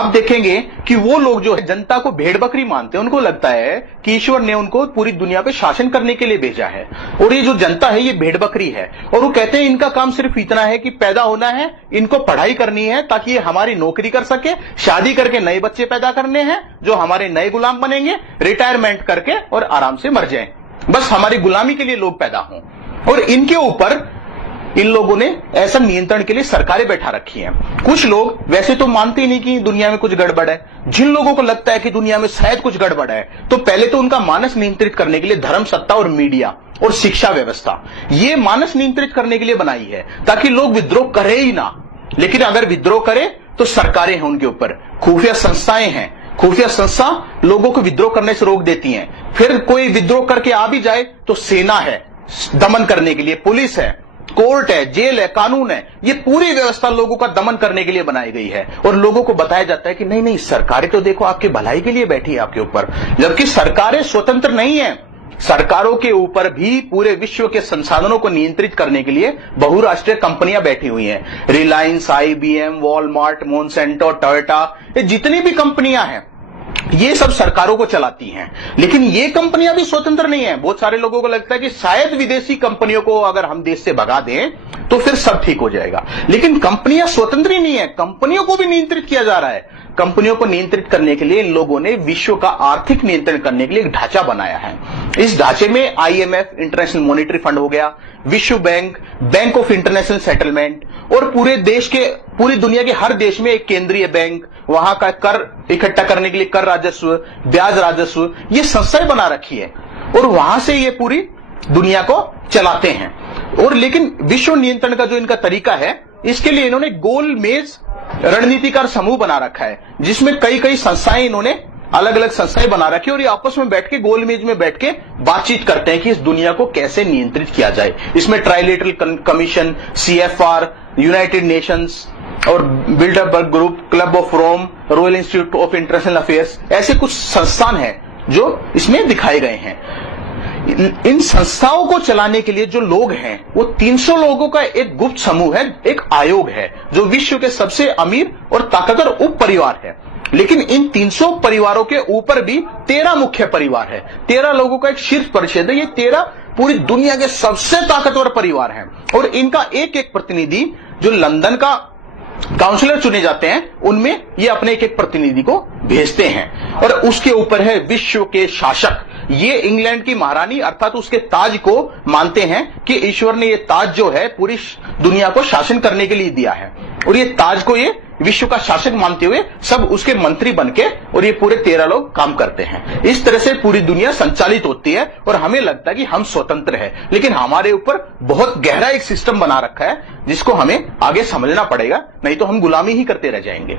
आप देखेंगे कि वो लोग जो है जनता को भेड़ बकरी मानते हैं, उनको लगता है कि ईश्वर ने उनको पूरी दुनिया पे शासन करने के लिए भेजा है और ये जो जनता है ये भेड़ बकरी है। और वो कहते हैं इनका काम सिर्फ इतना है कि पैदा होना है, इनको पढ़ाई करनी है ताकि ये हमारी नौकरी कर सके, शादी करके नए बच्चे पैदा करने हैं जो हमारे नए गुलाम बनेंगे, रिटायरमेंट करके और आराम से मर जाएं। बस हमारी गुलामी के लिए लोग पैदा हों। और इनके ऊपर इन लोगों ने ऐसा नियंत्रण के लिए सरकारें बैठा रखी हैं। कुछ लोग वैसे तो मानते ही नहीं कि दुनिया में कुछ गड़बड़ है। जिन लोगों को लगता है कि दुनिया में शायद कुछ गड़बड़ है, तो पहले तो उनका मानस नियंत्रित करने के लिए धर्म सत्ता और मीडिया और शिक्षा व्यवस्था, ये मानस नियंत्रित करने के लिए बनाई है ताकि लोग विद्रोह करे ही ना। लेकिन अगर विद्रोह करे तो सरकारें हैं उनके ऊपर, खुफिया संस्थाएं हैं, खुफिया संस्था लोगों को विद्रोह करने से रोक देती हैं। फिर कोई विद्रोह करके आ भी जाए तो सेना है दमन करने के लिए, पुलिस है, कोर्ट है, जेल है, कानून है। ये पूरी व्यवस्था लोगों का दमन करने के लिए बनाई गई है और लोगों को बताया जाता है कि नहीं नहीं सरकारें तो देखो आपकी भलाई के लिए बैठी है आपके ऊपर, जबकि सरकारें स्वतंत्र नहीं है। सरकारों के ऊपर भी पूरे विश्व के संसाधनों को नियंत्रित करने के लिए बहुराष्ट्रीय कंपनियां बैठी हुई हैं। Reliance, IBM, Walmart, Monsanto, Toyota, ये जितनी भी कंपनियां हैं ये सब सरकारों को चलाती हैं। लेकिन ये कंपनियां भी स्वतंत्र नहीं है। बहुत सारे लोगों को लगता है कि शायद विदेशी कंपनियों को अगर हम देश से भगा दें तो फिर सब ठीक हो जाएगा, लेकिन कंपनियां स्वतंत्र ही नहीं है, कंपनियों को भी नियंत्रित किया जा रहा है। कंपनियों को नियंत्रित करने के लिए इन लोगों ने विश्व का आर्थिक नियंत्रण करने के लिए एक ढांचा बनाया है। इस ढांचे में आईएमएफ, इंटरनेशनल मॉनेटरी फंड हो गया, विश्व bank, bank of international settlement और पूरी दुनिया के हर देश में एक केंद्रीय बैंक, वहां का कर इकट्ठा करने के लिए कर राजस्व, ब्याज राजस्व, ये संस्थाएं बना रखी है और वहां से ये पूरी दुनिया को चलाते हैं। और लेकिन विश्व नियंत्रण का जो इनका तरीका है, इसके लिए इन्होंने गोल मेज रणनीतिकार समूह बना रखा है, जिसमें कई कई संस्थाएं, इन्होंने अलग अलग संस्थाएं बना रखी है और ये आपस में बैठ के गोल मेज में बैठ के बातचीत करते हैं कि इस दुनिया को कैसे नियंत्रित किया जाए। इसमें trilateral commission, CFR, United Nations और Bilderberg group, club of Rome, Royal Institute of International Affairs, ऐसे कुछ संस्थान हैं जो इसमें दिखाए गए हैं। इन संस्थाओं को चलाने के लिए जो लोग हैं वो 300 लोगों का एक गुप्त समूह है, एक आयोग है जो विश्व के सबसे अमीर और ताकतवर उप परिवार है। लेकिन इन 300 परिवारों के ऊपर भी 13 मुख्य परिवार है, 13 लोगों का एक शीर्ष परिषद है। ये 13 पूरी दुनिया के सबसे ताकतवर परिवार हैं और इनका एक एक प्रतिनिधि जो लंदन का काउंसलर चुने जाते हैं, उनमें ये अपने एक एक प्रतिनिधि को भेजते हैं। और उसके ऊपर है विश्व के शासक। ये इंग्लैंड की महारानी अर्थात उसके ताज को मानते हैं कि ईश्वर ने ये ताज जो है पूरी दुनिया को शासन करने के लिए दिया है और ये ताज को ये विश्व का शासक मानते हुए सब उसके मंत्री बनके और ये पूरे 13 लोग काम करते हैं। इस तरह से पूरी दुनिया संचालित होती है और हमें लगता है कि हम स्वतंत्र हैं, लेकिन हमारे ऊपर बहुत गहरा एक सिस्टम बना रखा है जिसको हमें आगे समझना पड़ेगा, नहीं तो हम गुलामी ही करते रह जाएंगे।